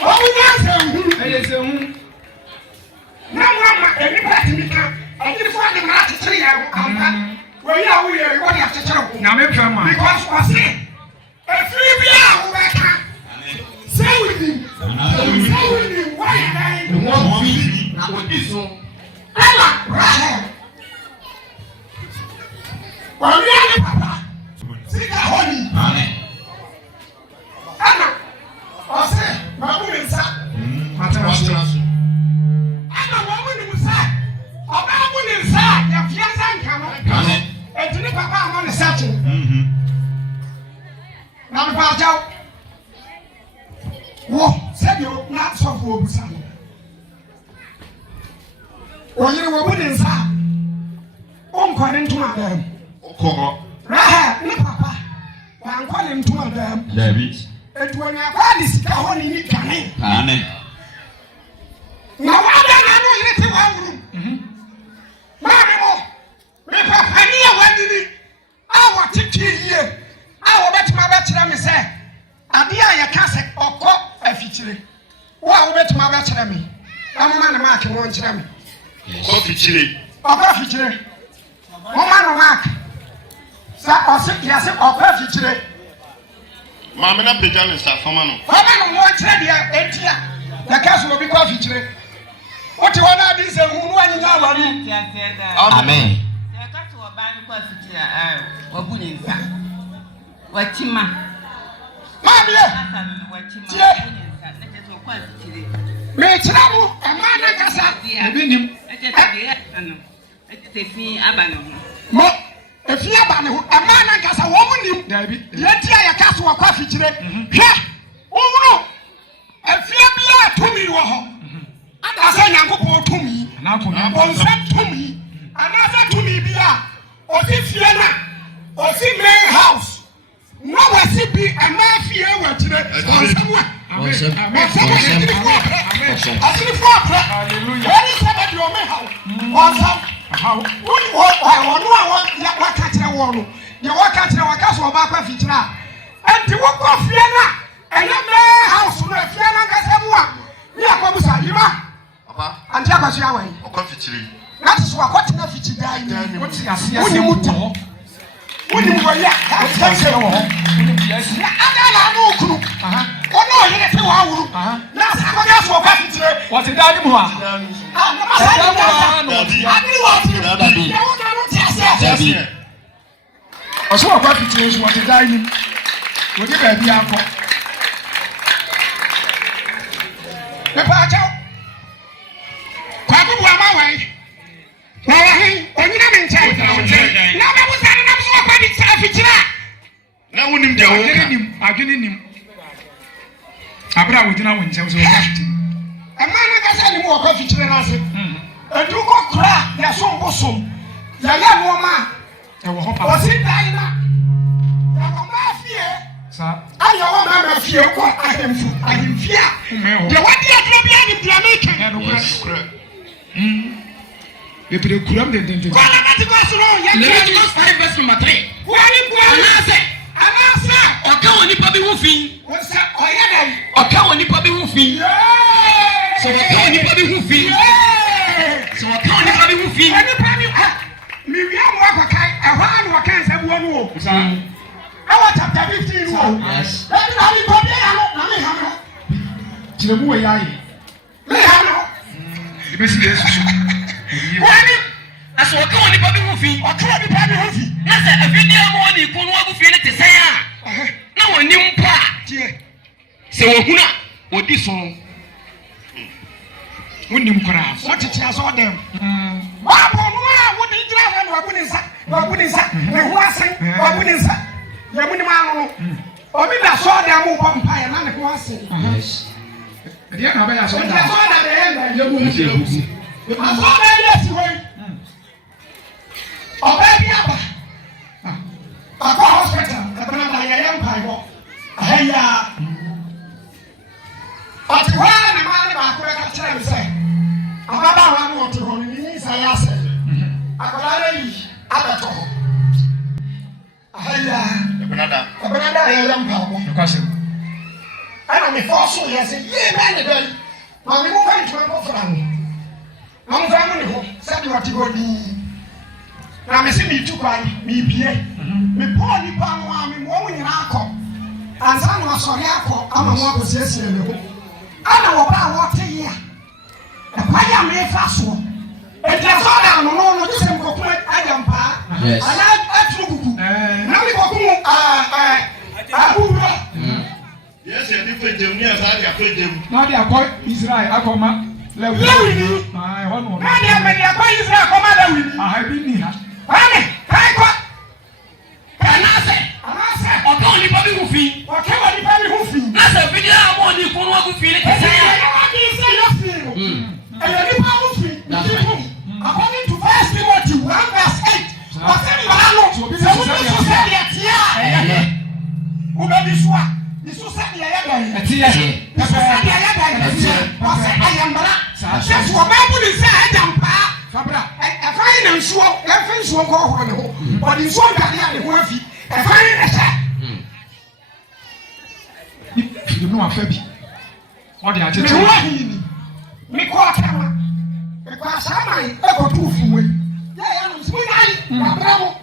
Oh, yes, no, Mamma, anybody me come. I didn't find the matter 3 hours. Well, yeah, we are going to have to tell. Now, make your mind. Because I say, a 3 hours. Say with him. Say with him. Why are you want me? I want this one. I well, we are the papa. See the honey. Anna. I say, my woman, sir. Anna, what woman you say? About women, sir. Your fiancé come on. And to the papa, I'm on the searching. Now, about you. Whoa, said you not so for Busan. Or you were winning, sir. Uncle into my dam. Raha, no papa. I'm calling to my dam. David. And when I call this, I want to meet Canning. Now, I know you little one room. Mamma, my papa, I did it. I want to kill you. I will bet my bachelor, Miss. Adia ya kase okọ afichire wo a wo betuma ba kire me amoma na mark won kire me okọ afichire mama no mark sa ose ya se okọ afichire mama na peja ne sa fama no won kire dia entia ya kase obi ko afichire oti wona adi se hu no anyina awari amen ya kase oba ni ko afichire obu ni nsa watima me travel a man and Cassa, mo if you are a man and Cassa woman, David, let your castle of coffee today. Oh, no, if you are to me, and I say, Uncle to me, and Uncle to me, another to me, or if you are or see main house. No, I see be a mafia today. Hallelujah. What is that you may have? How? What catch a wall? You walk at our castle back of Fitra. And to walk off Fiona and your house, Fiona Casawa. Yakobusa, you are. And Jabashawa, or coffee. That is what enough it died. What's your when you were young, I said, oh, yes, I know, oh, no, you get to our now, that's what happened today. What's it that you are? I saw a coffee change what the dining. Would you be uncle? The party. Quack my way. When you never intend, now I was now we need I didn't him. Abra, we didn't win. A man has any more coffee to us. And you go crack, there's some bosom. The young woman, was it Diana? I know fear. I am fear. The one year to be in you put a crumb in the Leviticus 5 verse number 3. Ọ̀ká wọn nípa bí wọ́n fi. Ọ̀ká wọn nípa bí wọ́n fi. Sọ ọ̀ká wọn nípa bí wọ́n fi. Sọ ọ̀ká wọn nípa bí wọ́n fi. Nípa bí mi wí àwọn akọ̀ká ẹ̀họ́ àni wọ̀ kẹ́hìn sẹ́bu wọn wò. Ẹwọ chapter 15 wò. Ẹni náà ní bọ́ọ̀dé yà lọ nà mí hàn lọ. Jìnnà mú wẹ̀ yá yìí. Mí hàn lọ. Ìbẹ́sí yẹn soso. Wọ́n ní. Aso ọ̀ká wọn nípa bí wọ́n fi. Ọ̀ká wọn nípa bí wọ́n fi. Nasa ẹ̀fín ní ọmọ wọn ní ikú ní wọ́n kú fi ní ti sẹ́yà. Na wọ́n ní mpa. Sẹ wọ́n hu náà wọ́n di sọ̀rọ̀. Wọ́n ní mukura. Wọ́n tètè aṣọ dẹ̀m. Wọ́n abọ̀ nù a wọ́n di gyina hàn wọ́n bu ní nsa. Wọ́n bu ní nsa. Ẹ̀hu asen. Wọ́n bu ní nsa. Yẹ mu ni mu ano no. Obi da sọ dẹ̀m mu bọ̀ mpa yẹ na ne ho asen. Ẹ̀díyẹ náà bẹ̀ yà sọ dẹ̀m. Ẹ̀díyẹ sọ dẹ̀m yẹ na yẹ mu. Asọ dẹ̀m yẹ si wọ́n. Ọbẹ̀ bi aba. Akọ hospital. Ẹ̀bẹ̀rẹ̀ na yẹ yẹ mpa yẹ. Ahẹ́yà. Ọtí hɔ a ne maa ne baako bɛka kyerɛ me sɛ ababaawa no ɔte hɔ no ne nsa yɛ asɛ akwadaa no yi abɛtɔ hɔ ahaya ɛbɛnada a yɛyɛ mpaabɔ ɛna me force so yes ye man the day ma me mo fa ntwa ko fra no ma mo fa mo ne ho say the what go di na me se me tu kwan me bie me Paul ni pa no a me mo nyina akọ ansa no Asɔre akọ ama mo akosiesie me ho ana wo ba wo te ye a kwaya me fa so e dia so da no no just sem ko kuma ajampa ana atru kuku na me ko kumu ahura yes ya different dem ni asa dia dem na dia ko Israel akoma Lewi ah hono na dia me dia ko Israel akoma Lewi ah bi ni ha Ame, kai kwa. Anase oto ni pa bi hu fi. O ke wa ni pa bi hu fi. Asa video amo ni kunu wa hu fi ni kese ya. Ayo ni pa hu fi. According to 1 Timothy 1:8. O se mba no. Se wo so se dia tia. O be di so a. Di so se dia ya ga. tia. Di so se dia ya ga. O se ayambara. Se so ba bu ni se ajampa. Fabra, e fine na nsuo, e fe nsuo ko horo ne ho. O di nsuo nkade a ne ho afi. E fine na sha. Ni no afa bi. O di atete. Me ho ahi ni. Me ko atama. Me ko asama e ko tu fuwe. Ya no nsuo na ai. Bravo.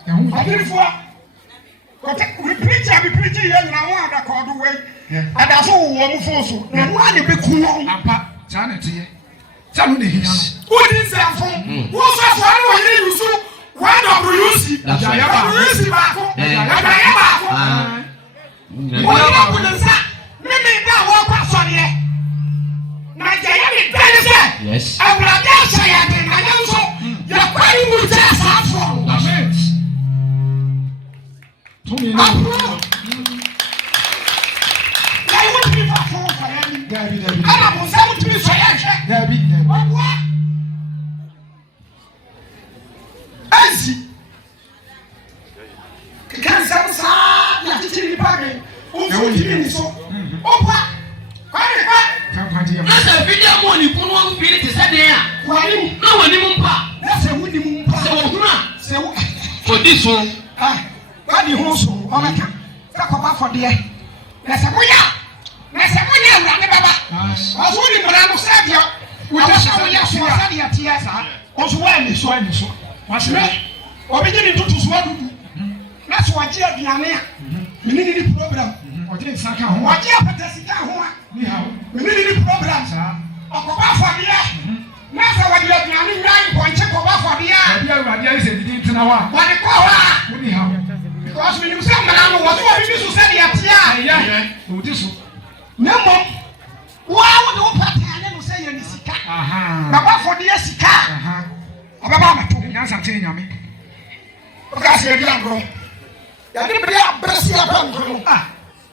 Adirifo. Ko te we preach ye na ho ada ko do we. Ada so wo mu fo so. Na no ade be ku no. Apa, cha na te ye. Cha no ne hiya no. Who didn't say I'm from? Who says one way you use one WC? WC back. What happened? Maybe that walk up on here. Yes. I will not say I did. I know so. You're quite good as I'm from. Amen. To me now. I would be for him. David. I was able to be so David. What? Ansi kansa sa na titiri page o fu tiri so opa kwani kwa Asa video amo ni kunu wa hu fi ni kese de ya. kwani Na woni mu mpa. na se wuni mu mpa Se wo huna. se wo Odi so. kwani ho so o meka sa ko ba fode na se munya awurade baba o so ni mra no sa dia wo ta sa wo ya so sa dia tia sa o so wa ni so wasre obi je ni tutu so adudu na so waje aduane a meni ni program Oje nsaka ho. waje apatasi ka ho a Ni ha. meni ni program sa okoba fode na sa waje aduane nwan ponche ko ba fode a Abi awurade ayi se didi ntena wa. wade ko wa Ni ha. because when you say mara no wato obi bi so se dia tia Aya. Odi so. nemo wa wo de wo pata ne no se ye ni sika Aha. na ba fode sika Aha. ababa mato Nyansa te nyame. o ka se bi agro ya de bi abrasi abankro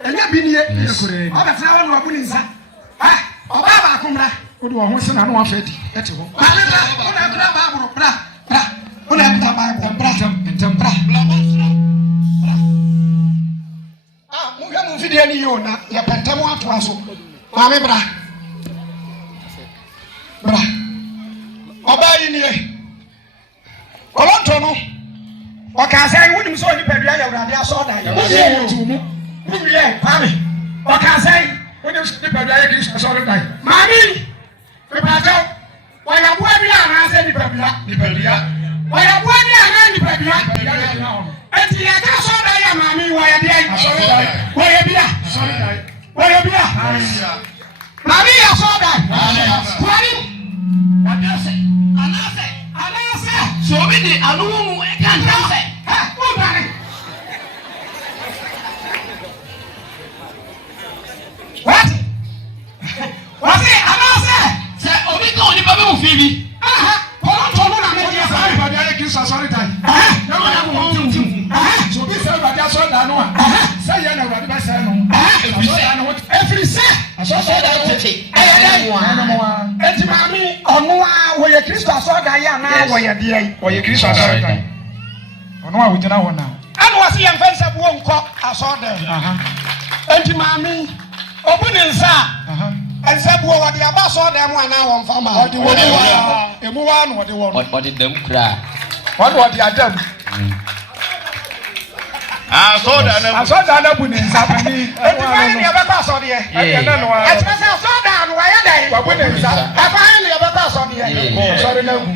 enya bi nie oba tena wa no abu ni nsa oba ba akomra Odi wo ho se na no afa di. Ete ho. maleta ona kra ba abro bra ona kra ba abro bra Entem bra. mo hwe mo video ni yo na ya pentamo ato aso ma me bra oba yi nie Kolonto no o ka say wunim so ni padua ya urade aso da ya Wo tu mu. wiye kwame o ka say Wodi ni padua ye Kristo Asɔre dai. mami me pato wa ya bua bi ana say ni padua wa ya bua bi ana ni padua enti ya ka so da ya mami wa ya dai Asɔre dai. wa ya bia Asɔre dai. wa ya bia mami ya so da kwani Anase. So obi de anu mu e kan kan se. o bari what say anase Se obi ka oni pa be hu fi bi. Kolonto no na me dia Asɔre say padua ye Kristo Asɔre dai. Na wona ko tim. So bi se awurade Asɔre dai no a. Sa ye na awurade ba sa no. Asɔre dai no. every say Asɔre dai tete. enti mami ono a wo ye Kristo asoda ya na wo ye de ai Oye Kristo Asɔre dai. Ono a wogina ho na. anu wase ye mfa Nsabuo nko asoda Aha. enti mami obu ne nsa Aha. Nsabuo wo de aba asoda mu ana wo mfa ma Odi wo ni wa. Emu wa no odi wo. Odi dem kra. Odi odi adam. Asɔre na bu ne nsa pani. Ɛfan ne yɛbɛkɔ asɔreɛ. Ɛna no a. Ɛkyerɛ sɛ asɔre no wayɛ dɛ. Wabu ne nsa. Ɛfan ne yɛbɛkɔ asɔreɛ. Asɔre na bu.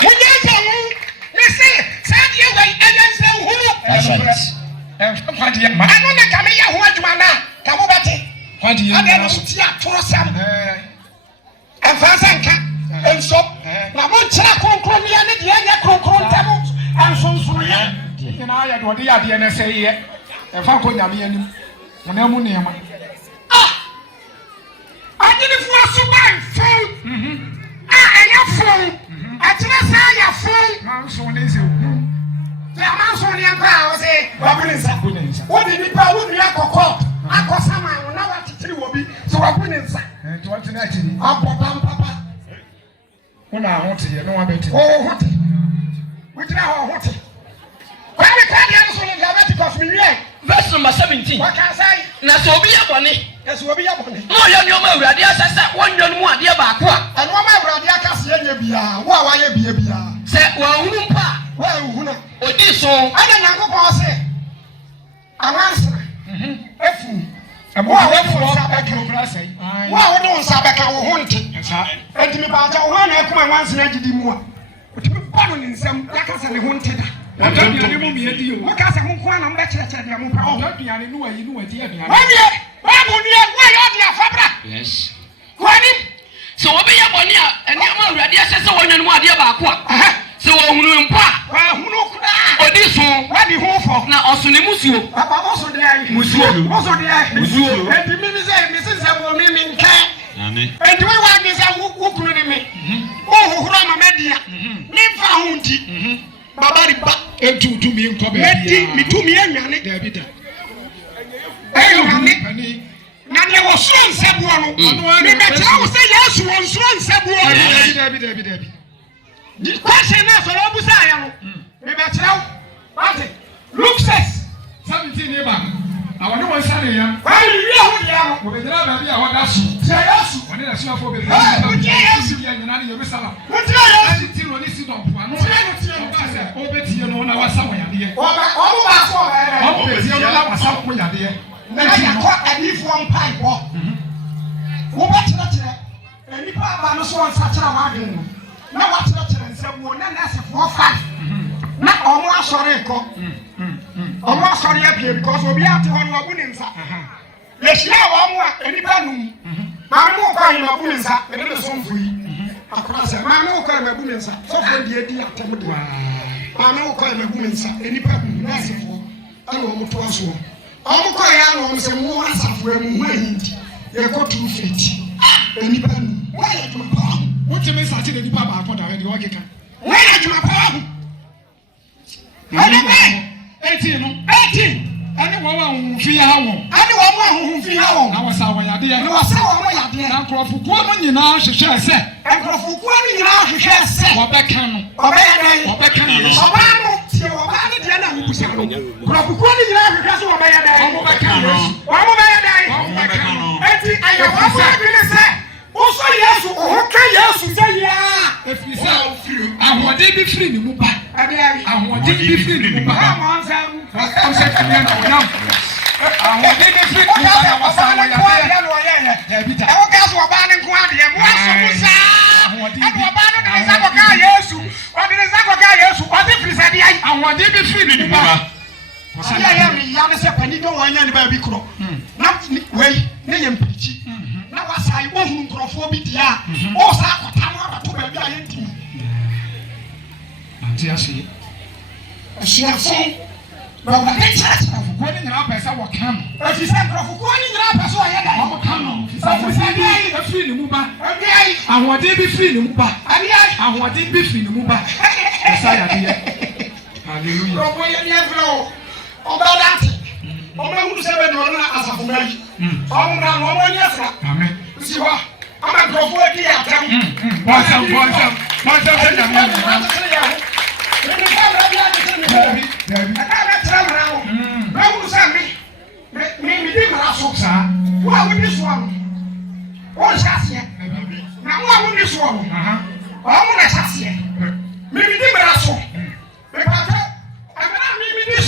Wunye nsa wu ne se sadiɛ wɔ ɛyɛ nsa huru. Kwadiɛ ma. Ano na kame yɛ ho adwuma na ka mo bɛte. Kwadiɛ. Ade no ti atoro sam. Ɛfa sɛ nka enso na mo kyerɛ kronkron ne ne deɛ yɛ kronkron tɛm ensonso yɛ. Ina ayɛ de ɔde yɛ adeɛ ne sɛ yɛ. Ɛfa ko nyame anim. Mona mu nneɛma. Anyinifo asuban fon. Ɛyɛ fon. Akyerɛ sɛ yɛ fon. Manso ne se hu. Ya manso ne aka o se wabu ne nsa. Wodi nipa wo nua kokɔ akɔsama wo na watetiri wo bi so wabu ne nsa. To what na chiri. Abɔdam papa. Una ho te ye no wa beti. Oh ho te. We try ho te. When we call the answer in Leviticus we read verse number 17. What can say? Na so obi ya bɔne. Yes, we be abɔne. No yɛ nneɛma awurade asasa wɔnnwa no mu adeɛ baako a. And one my brother aka se nya bia. Wo a wa yɛ bia. Sɛ wɔahunu mpa a. Wo ahuna. Odi so. Ada Nyankopɔn se. Amansana. Efu. Wo a wo nsa bɛka okra sɛi. Wo a wo do nsa bɛka wo ho nte. Enti me ba ja wo na akuma amansana gidi mu a. Otimi ba no ne nsam yakasa ne ho nte da. Aduane mu me adi o. Wo ka se ho ko na mbɛkyerɛkyerɛ de mo pa. Aduane no ayi no adi aduane. Wani babu ni wo yɛ ɔde afabra. Yes. Wani So obi ya bɔne a nneɛma awurade asasa wɔnnwa no mu adeɛ baako a. Sɛ wɔahunu mpa a. wa hunu kura. Odi so. Wadi ho fo. Na ɔso ne musuo. Papa mo so de ai. Musuo. Mo so de ai. Musuo. Enti mi sɛ mi sɛ wo mi nka. Enti we wa de sɛ wo kunu ne me. O hohoro ma media. Ni mfa ho nti. Baba riba. Etu tu mi nkɔ be. Medi mi tu mi anwane. Dabi da. Ayo hane. Na ne wo so Nsabuo no. Me betira wo sɛ Yesu wo so Nsabuo. Dabi. The question na so lo busa ya no. Me betira wo. What? Luke 6:17 ne ba. Awon won sare ya. Why you ho dia no? Wo be dira ba bi a wo da so. Tira Yesu. Woni na so afo be. Wo tira Yesu. Ya nyina ne Yerusalem. Wo tira Yesu. Ani tiro ni si don po anu. O be tie no na wasa wo yade. O ba so O be tie no na wasa wo yade. Na ya ko adifo mpai bo. Wo ba tira. Eni pa ba no so on sa tira wa adwen no. Na wa tira Nsabuo na na se 4-5. Na omo asɔre kɔ. Omo asɔre apie because obi ate hɔ no wabu ne nsa. Yɛhyia wɔ mo a enipa num. Ma mo kɔ yi wabu ne nsa. Ede ne so mfu yi. Akora sɛ ma mo kɔ yi wabu ne nsa. Sɔfo die di atem de. Ma mo kɔ yi wabu ne nsa. Enipa num na se fo. Ana omo to aso. Omo kɔ yi ana omo se mo asafo emu ho ahinti. Ye kɔ 2 feet. Enipa num. Wa yɛ dwuma pa. Wotime sa ti de nipa ba akɔ da we de wo keka. Wa yɛ dwuma pa. Ana bɛ. 18 no. 18. Ani wo wa hu fi ha wo. Ani wo mo ahuhu fi ha wo. Na wo sa wo yade. Na wo sa wo mo yade. Na nkrɔfokuo no nyinaa hwehwɛ sɛ. Nkrɔfokuo no nyinaa hwehwɛ sɛ. Wɔbɛka no. Ɔbɛyɛ dɛn. Wɔbɛka no. Ɔbaa no tie ɔbaa no deɛ na wubusa no. Nkrɔfokuo no nyinaa hwehwɛ sɛ wɔbɛyɛ dɛn. Wɔbɛka no. Wɔbɛyɛ dɛn. Wɔbɛka no. Eti ayɛ wɔn mo adwene sɛ. Woso Yesu ohoka Yesu sɛ ya. Efisɛ ahoɔden bi firi ne mu ba. Ahoɔden bi firi ne mu ba. Ɔsɛ kanya na ɔnam. Ahoɔden bi firi ne mu ba na wasa wɔ yade. Dabi da. Ɛwɔ ka so ɔbaa ne nko adeɛ. Mo aso mo saa. Ɛwɔ ɔbaa no de ne nsa kɔka Yesu. Ɔde ne nsa kɔka Yesu. Ɔde firi sɛ de ayi. Ahoɔden bi firi ne mu ba. Ɔsɛ yɛ mi ya ne sɛ pani dɔn wɔn anya ne ba bi korɔ. Na wei ne yɛ mpirikyi. Na wasa yi wo hu nkrɔfoɔ bi dia. O sa akɔta mo abato ba bi ayɛ ntimi. Anti asie. Asuafo. Na ba de kyerɛkyerɛ. Ko ne nyina pɛ sɛ wɔka no. Efisɛ nkrɔfokuo ne nyinaa pɛ sɛ ɔyɛ dɛ. Wɔn ka no. Ahoɔden bi firi ne mu ba. Ɛdeɛ. Ahoɔden bi firi ne mu ba. Ɛdeɛ. Ahoɔden bi firi ne mu ba. Ɛsa yadeɛ. Hallelujah. Ɔbɔ yɛ ne ɛfrɛ o. Ɔbɛ dante. Ɔbɛ hunu sɛ bɛ de ɔno na asafo na yi. Ɔmo na ɔmo ni ɛfra. Amen. Si hɔ. Ama nkrɔfoɔ di atam. Bɔnsɛm sɛ nyame. Dabi. Ɛna tira mara wo. Na hunu sɛ me di mara so. Saa. Wo a wodi so no. Wo nhyɛ aseɛ. Na wo a wodi so no. Ɔmo na hyɛ aseɛ.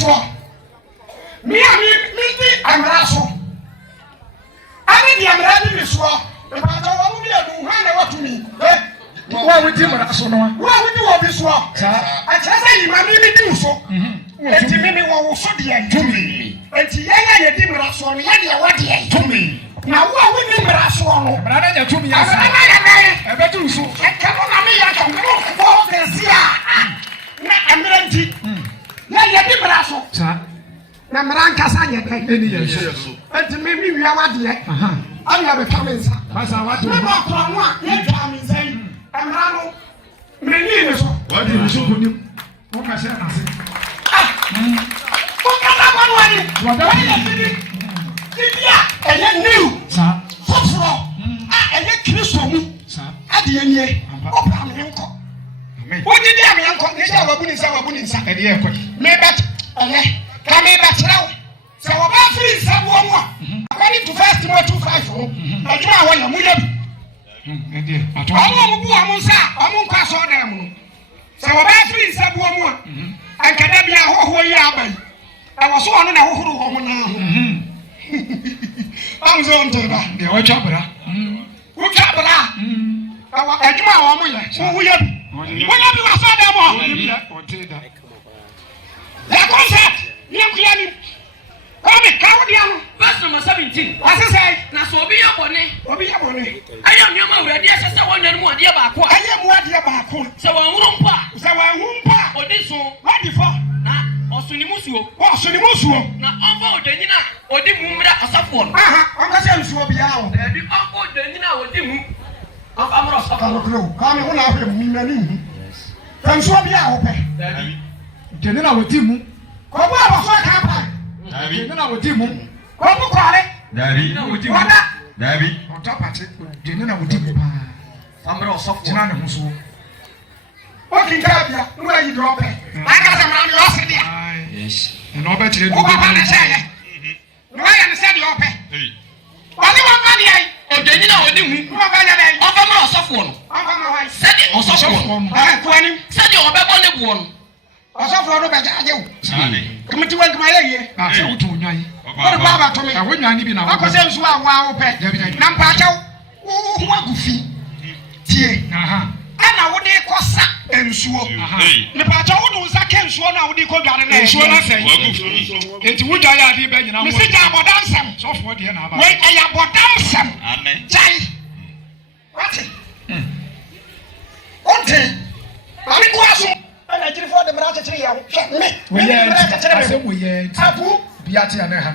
so. Me di amra so. Ani di amra di so. E ba to wo mi adu han na watumi. Wa we di mara so no. Wa we di wo bi so. A kire say yi ma mi di so. Enti mi wo so de tumi. Enti ya di mara so no ya de wo de tumi. Na wo a we di mara so no. Mara na ya tumi ya sa. E be tu so. E ka mo na mi ya ka mo ko de sia. Na amra nti. Ya di mara so. Na mara nkasa ye de. Eni ya so. Enti mi wia wa de. Anya be ka me nsa. Pasa wa to. Me ba ko no a ye twa me nsa yi. Amra no. Me ni so. Wa di so ko ni. Wo ka se na se. Ko ka na ko wani. Wa da ni. Dia eye new. Sa. Foforo. Eye Kristo mu. Sa. Ade enie. O pa me nko. Amen. Wo di dia me nko. Ni sha wa bu ni nsa. E de e ko. Me bet. Ka me bet rawo. Se wo ba free Nsabuo mu a. According to 1 Timothy 2:5. Adwuma wo ya mu ya bi. E de. Ato. Awo mu bu amu nsa. Amu nkwa so da mu. Se wo ba free Nsabuo mu a. Ankada bia hoho yi abai. E wo so ono na hohoro ho mo na ho. Amzo nteba. De wa chabra. Wo chabra. Awa adwuma wo mo ye. Wo ya bi. Wo ya bi wa so da mo. O te da. Ya concept. Ni kuya ni. Come kawo dia no. Verse number 17. Wase say Na so obi yabone. obi ya bone. Ayo nyoma awurade asese wonyan mu ade ba ko a. Aye mu ade ba ko. Se wonwuru mpa. Se wa hu mpa. Odi so. Wadi fo. Na osuni musuo. Wo so ni musuo. Na onfa odanyina odi mu mra asafo no. Aha, onka se nsuo bia wo. Ebi onfa odanyina odi mu. Onfa mra asafo. Kalokro. Ka me ho na ahwe mu nyani hu. Nsuo bia wo pe. Dabi. Jeni na wodi mu. Ko bo abofo ka pa. Jeni na wodi mu. Ko bu kware. Dabi. Na wodi mu. Wada. Dabi. O ta pati. Jeni na wodi mu pa. Amra asafo. Jina ne ho so. O kinka bia, no ayi do pe. Aka se mra ni o se dia. Yes. E no be kire Wo ba na se ye. No ya ne se dia o pe. Wani wa ba dia yi. Odanyina odi mu. Wo ba ya dai. Onfa mra asafo no. Onka ma wa. Sede osafo no. Ko ani. Sede obebo ne buo no. Osafo no be jaaje wo. Sane. Komiti wa nkama ye. Ah, se wuto nyan. Wo ba ba to me. Ah, wo nyan ni bi na wo. Akose nsu a wa wo pe. Na mpa achaw. Wo ho agufi. Tie. Aha. Ana wo de kosa ensuo. Ne pa achaw wo nsa ke ensuo na wo de ko dware na Ensuo na sei. Enti wo dwa ya de be nyina ho. Mi se ja bodansam. Sofo de na aba. We aya bodansam. Amen. Jai. What? Onte. Ami ko aso. Ana jiri fo de mra chechire ya ho. We ye chechire ase me. wo ye. Abu. Bia ti na ha.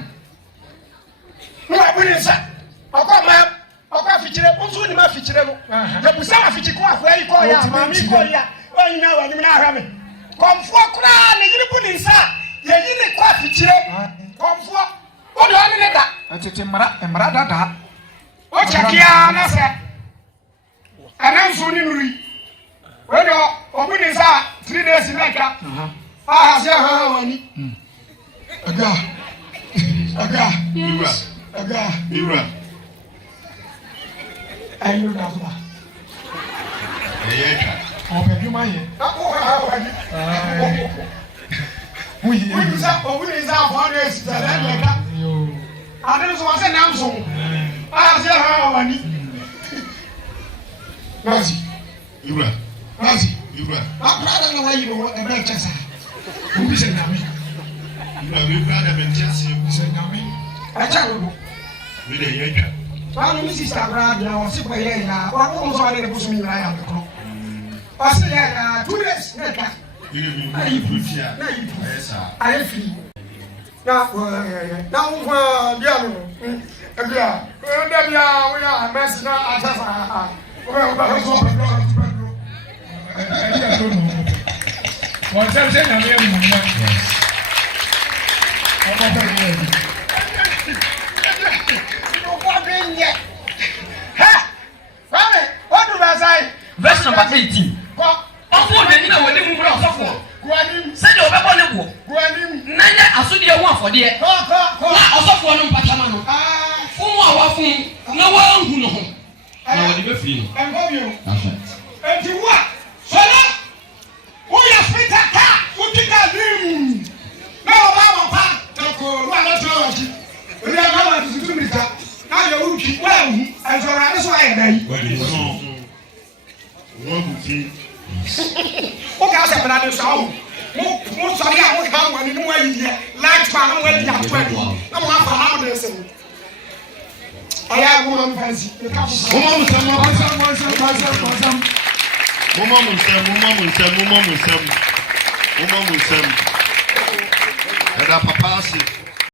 No abuni nsa. Ọkọ fichire unsu ni ma fichire no. Ya busa ma fichi ko afọ yi ko ya ma mi ko ya. Oyin na wa ni na ahwa me. Komfo kura ne yiri bu ni nsa. Ye yi ni ko fichire. Komfo. O do ani ne da. Atete mara dada. O chakia na se. Ana nsu ni nuri. We do obu ni nsa 3 days later. Ah se ha wani. Aga. Iura. Ayo na ba. O be bi ma ye. O ha wani. We bisa obu ni nsa 4 days later. Yo. Ade so wase na nso. Ah se ha wani. Nazi. Iura. Brother na wayi no e be chesa. Obi se nyame. Iura mi brother ben tiasi. Se nyame. Acha no. Mi de yetwa. Wano mi sister brother na wase ko ye ya. Wa ko so ade ko sumi na ya ko. Wase ya 2 days later. Ile mi putia. Na yi. Esa. Aye fi. Na unwa bia no. Bia. O da bia wo ya mess na atasa. O ba so Wọ́n tẹ́ ṣe ìyàwó ẹ̀rù mọ̀ náà. Ọmọ tó ń wọ̀ ẹ̀rù. Ọkọ̀ bí ń yẹ. Ha! Fámi, ó dùn bá sáyé. Verse number 18. Kọ́. Onfa odanyina odi mu mra asafo. Guanim. Sede obebo ne buo. Guanim. Na nya asodi ehu afode. Kọ́. Na asafo no mpatama no. Fumu a wafun na wanhu no ho. Na wodi be firi no. Ẹ̀kọ́ mi o. That's right. Ẹ̀ntì wá. Sọlá. Ó yẹ fita ká. Ó ti ká lim. Náà ọba technology. We are going to do this. Now you will keep well, and so I just like that. Okay, I said, but I just saw. Most of the hours come when you know you like man when you are 20. I'm not for how they say. I have woman fancy. Mama,